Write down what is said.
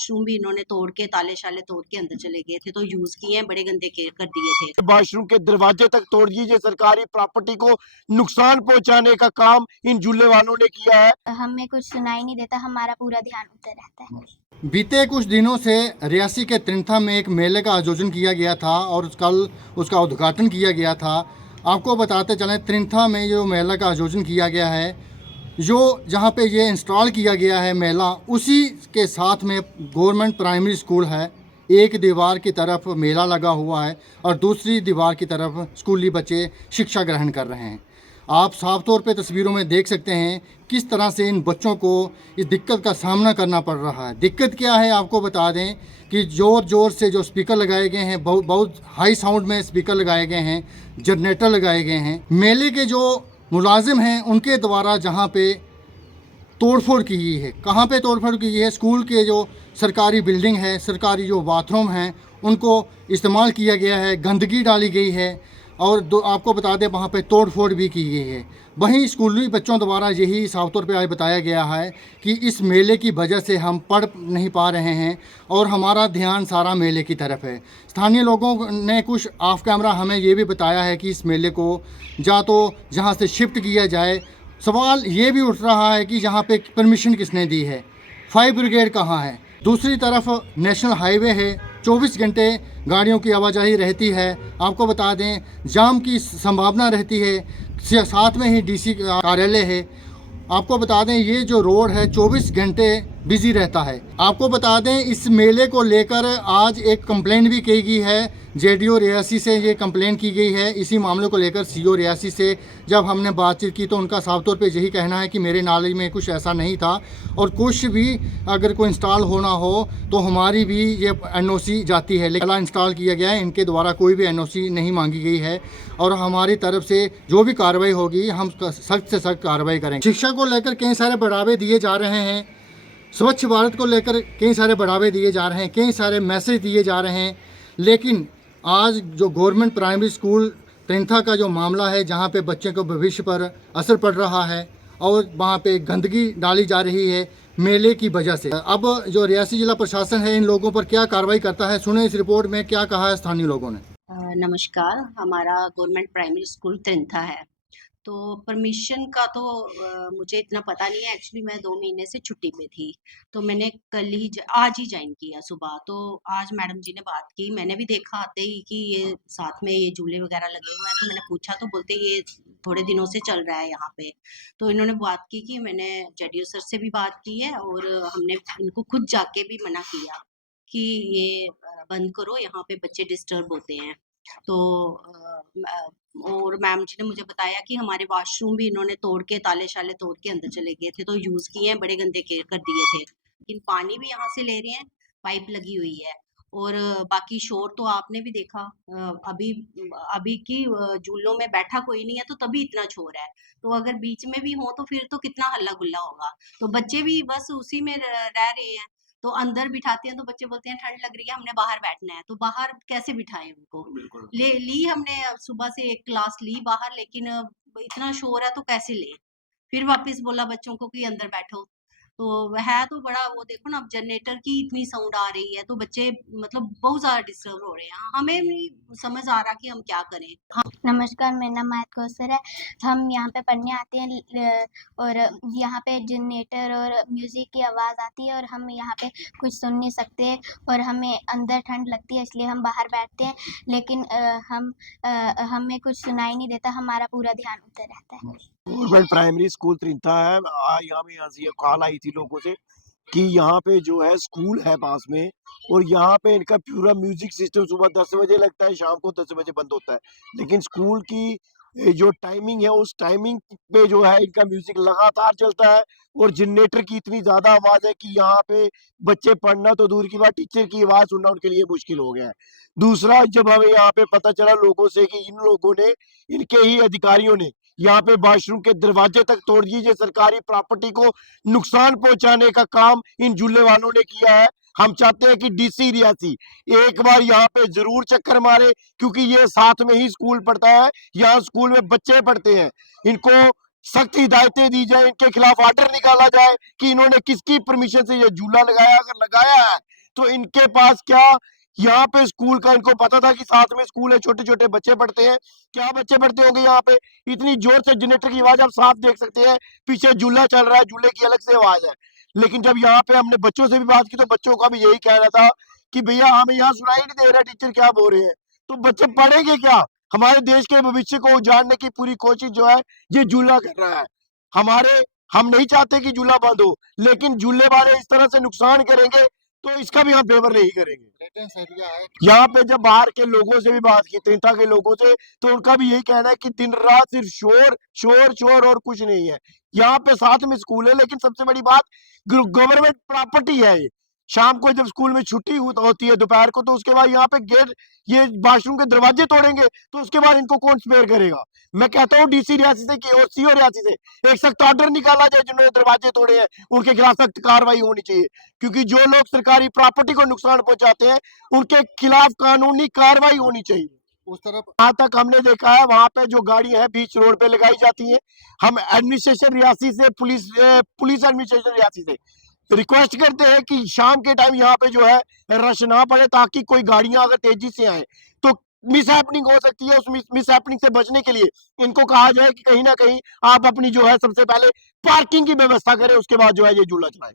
Washroom भी इन्होंने तोड़ के, ताले शाले तोड़ के अंदर चले गए थे, तो यूज किए हैं, बड़े गंदे कर दिए थे। वॉशरूम के दरवाजे तक तोड़ दीजिए, सरकारी प्रॉपर्टी को नुकसान पहुंचाने का काम इन झूले वालों ने किया है। हमें कुछ सुनाई नहीं देता, हमारा पूरा ध्यान उधर रहता है। बीते कुछ दिनों से रियासी के त्रिंथा में एक मेले का आयोजन किया गया था और कल उसका उद्घाटन किया गया था। आपको बताते चलें, त्रिंथा में जो मेला का आयोजन किया गया है, जो जहाँ पे ये इंस्टॉल किया गया है मेला, उसी के साथ में गवर्नमेंट प्राइमरी स्कूल है। एक दीवार की तरफ मेला लगा हुआ है और दूसरी दीवार की तरफ स्कूली बच्चे शिक्षा ग्रहण कर रहे हैं। आप साफ तौर पे तस्वीरों में देख सकते हैं किस तरह से इन बच्चों को इस दिक्कत का सामना करना पड़ रहा है। दिक्कत क्या है आपको बता दें कि ज़ोर ज़ोर से जो स्पीकर लगाए गए हैं, बहुत हाई साउंड में स्पीकर लगाए गए हैं, जनरेटर लगाए गए हैं। मेले के जो मुलाजिम हैं उनके द्वारा जहाँ पे तोड़फोड़ की गई है, कहाँ पे तोड़फोड़ की गई है, स्कूल के जो सरकारी बिल्डिंग है, सरकारी जो बाथरूम हैं, उनको इस्तेमाल किया गया है, गंदगी डाली गई है और आपको बता दें वहाँ पे तोड़फोड़ भी की गई है। वहीं स्कूली बच्चों द्वारा यही साफ तौर पे आज बताया गया है कि इस मेले की वजह से हम पढ़ नहीं पा रहे हैं और हमारा ध्यान सारा मेले की तरफ है। स्थानीय लोगों ने कुछ ऑफ कैमरा हमें ये भी बताया है कि इस मेले को तो जहाँ से शिफ्ट किया जाए। सवाल ये भी उठ रहा है कि यहाँ पे परमिशन किसने दी है, फायर ब्रिगेड कहाँ है। दूसरी तरफ नेशनल हाईवे है, 24 घंटे गाड़ियों की आवाजाही रहती है। आपको बता दें जाम की संभावना रहती है, साथ में ही डीसी कार्यालय है। आपको बता दें ये जो रोड है 24 घंटे बिजी रहता है। आपको बता दें इस मेले को लेकर आज एक कंप्लेंट भी की गई है, जेडीओ रियासी से ये कंप्लेंट की गई है। इसी मामले को लेकर सीओ रियासी से जब हमने बातचीत की तो उनका साफ तौर पे यही कहना है कि मेरे नॉलेज में कुछ ऐसा नहीं था और कुछ भी अगर कोई इंस्टॉल होना हो तो हमारी भी ये एनओसी जाती है, लेकिन इंस्टॉल किया गया है, इनके द्वारा कोई भी एनओसी नहीं मांगी गई है और हमारी तरफ से जो भी कार्रवाई होगी हम सख्त से सख्त कार्रवाई करेंगे। शिक्षा को लेकर कई सारे बढ़ावे दिए जा रहे हैं, स्वच्छ भारत को लेकर कई सारे बढ़ावे दिए जा रहे हैं, कई सारे मैसेज दिए जा रहे हैं, लेकिन आज जो गवर्नमेंट प्राइमरी स्कूल त्रिंथा का जो मामला है, जहाँ पे बच्चे को भविष्य पर असर पड़ रहा है और वहाँ पे गंदगी डाली जा रही है मेले की वजह से। अब जो रियासी जिला प्रशासन है इन लोगों पर क्या कार्रवाई करता है, सुने इस रिपोर्ट में क्या कहा है स्थानीय लोगों ने। नमस्कार, हमारा गवर्नमेंट प्राइमरी स्कूल त्रिंथा है। तो परमिशन का तो मुझे इतना पता नहीं है। एक्चुअली मैं 2 महीने से छुट्टी पे थी, तो मैंने आज ही ज्वाइन किया सुबह। तो आज मैडम जी ने बात की, मैंने भी देखा आते ही कि ये साथ में ये झूले वगैरह लगे हुए हैं, तो मैंने पूछा तो बोलते ये थोड़े दिनों से चल रहा है यहाँ पे। तो इन्होंने बात की कि मैंने जेडीओ सर से भी बात की है और हमने इनको खुद जाके भी मना किया कि ये बंद करो, यहाँ पे बच्चे डिस्टर्ब होते हैं। तो और मैम जी ने मुझे बताया कि हमारे वॉशरूम भी इन्होंने तोड़ के, ताले शाले तोड़ के अंदर चले गए थे, तो यूज किए हैं, बड़े गंदे कर दिए थे। लेकिन पानी भी यहाँ से ले रहे हैं, पाइप लगी हुई है। और बाकी शोर तो आपने भी देखा, अभी अभी की झूलों में बैठा कोई नहीं है तो तभी इतना शोर है। तो अगर बीच में भी हो तो फिर तो कितना हल्ला गुल्ला होगा। तो बच्चे भी बस उसी में रह रहे हैं। तो अंदर बिठाते हैं तो बच्चे बोलते हैं ठंड लग रही है, हमने बाहर बैठना है। तो बाहर कैसे बिठाएं उनको? ले ली हमने सुबह से एक क्लास ली बाहर, लेकिन इतना शोर है तो कैसे ले? फिर वापस बोला बच्चों को कि अंदर बैठो। तो है तो बड़ा, वो देखो ना, अब जनरेटर की इतनी साउंड आ रही है तो बच्चे मतलब बहुत ज्यादा डिस्टर्ब हो रहे हैं। हमें नहीं समझ आ रहा कि हम क्या करें। नमस्कार, मेरा नाम माहित कौसर है। हम यहाँ पे पढ़ने आते हैं और यहाँ पे जनरेटर और म्यूज़िक की आवाज़ आती है और हम यहाँ पे कुछ सुन नहीं सकते और हमें अंदर ठंड लगती है, इसलिए हम बाहर बैठते हैं। लेकिन हमें कुछ सुनाई नहीं देता, हमारा पूरा ध्यान उधर रहता है। गवर्नमेंट प्राइमरी स्कूल त्रिंथा है। यहाँ से ये कॉल आई थी लोगों से कि यहाँ पे जो है स्कूल है पास में और यहाँ पे इनका पूरा म्यूजिक सिस्टम सुबह 10 बजे लगता है, शाम को 10 बजे बंद होता है। लेकिन स्कूल की जो टाइमिंग है उस टाइमिंग पे जो है इनका म्यूजिक लगातार चलता है और जनरेटर की इतनी ज्यादा आवाज है कि यहाँ पे बच्चे पढ़ना तो दूर की बात, टीचर की आवाज सुनना उनके लिए मुश्किल हो गया है। दूसरा, जब हमें यहाँ पे पता चला लोगों से कि इन लोगों ने, इनके ही अधिकारियों ने यहाँ पे वॉशरूम के दरवाजे तक तोड़ दीजिए, सरकारी प्रॉपर्टी को नुकसान पहुंचाने का काम इन झूले वालों ने किया है। हम चाहते हैं कि डीसी रियासी एक बार यहाँ पे जरूर चक्कर मारे, क्योंकि ये साथ में ही स्कूल पढ़ता है, यहाँ स्कूल में बच्चे पढ़ते हैं। इनको सख्त हिदायतें दी जाए, इनके खिलाफ ऑर्डर निकाला जाए कि इन्होंने किसकी परमिशन से ये झूला लगाया। अगर लगाया है तो इनके पास क्या यहाँ पे स्कूल का इनको पता था कि साथ में स्कूल है, छोटे छोटे बच्चे पढ़ते हैं। क्या बच्चे पढ़ते होंगे यहाँ पे? इतनी जोर से जनरेटर की आवाज आप साफ देख सकते हैं, पीछे झूला चल रहा है, झूले की अलग से आवाज है। लेकिन जब यहाँ पे हमने बच्चों से भी बात की तो बच्चों का भी यही कहना था कि भैया हमें यहाँ सुनाई नहीं दे रहा टीचर क्या बोल रहे हैं। तो बच्चे पढ़ेंगे क्या? हमारे देश के भविष्य को उजाड़ने की पूरी कोशिश जो है ये झूला कर रहा है। हम नहीं चाहते कि झूला बंद हो, लेकिन झूले वाले इस तरह से नुकसान करेंगे तो इसका भी हम फेवर नहीं करेंगे। रेटेंस एरिया है। यहाँ पे जब बाहर के लोगों से भी बात की, त्रिंथा के लोगों से, तो उनका भी यही कहना है कि दिन रात सिर्फ शोर शोर शोर और कुछ नहीं है। यहाँ पे साथ में स्कूल है, लेकिन सबसे बड़ी बात गवर्नमेंट प्रॉपर्टी है ये। शाम को जब स्कूल में छुट्टी होती है दोपहर को, तो उसके बाद यहाँ पे गेट, ये वॉशरूम के दरवाजे तोड़ेंगे तो उसके बाद इनको कौन स्पेयर करेगा? मैं कहता हूँ डीसी रियासी से और सीओ रियासी से एक सख्त ऑर्डर निकाला जाए, जिन्होंने दरवाजे तोड़े हैं उनके खिलाफ सख्त कार्रवाई होनी चाहिए, क्योंकि जो लोग सरकारी प्रॉपर्टी को नुकसान पहुंचाते हैं उनके खिलाफ कानूनी कार्रवाई होनी चाहिए। उस तरफ जहाँ तक हमने देखा है वहां पे जो गाड़ी है बीच रोड पे लगाई जाती है, हम एडमिनिस्ट्रेशन रियासी से, पुलिस एडमिनिस्ट्रेशन रियासी से रिक्वेस्ट करते हैं कि शाम के टाइम यहाँ पे जो है रश ना पड़े, ताकि कोई गाड़ियां अगर तेजी से आए तो मिस हैपनिंग हो सकती है। उस मिस हैपनिंग से बचने के लिए इनको कहा जाए कि कहीं ना कहीं आप अपनी जो है सबसे पहले पार्किंग की व्यवस्था करें, उसके बाद जो है ये झूला चलाएं।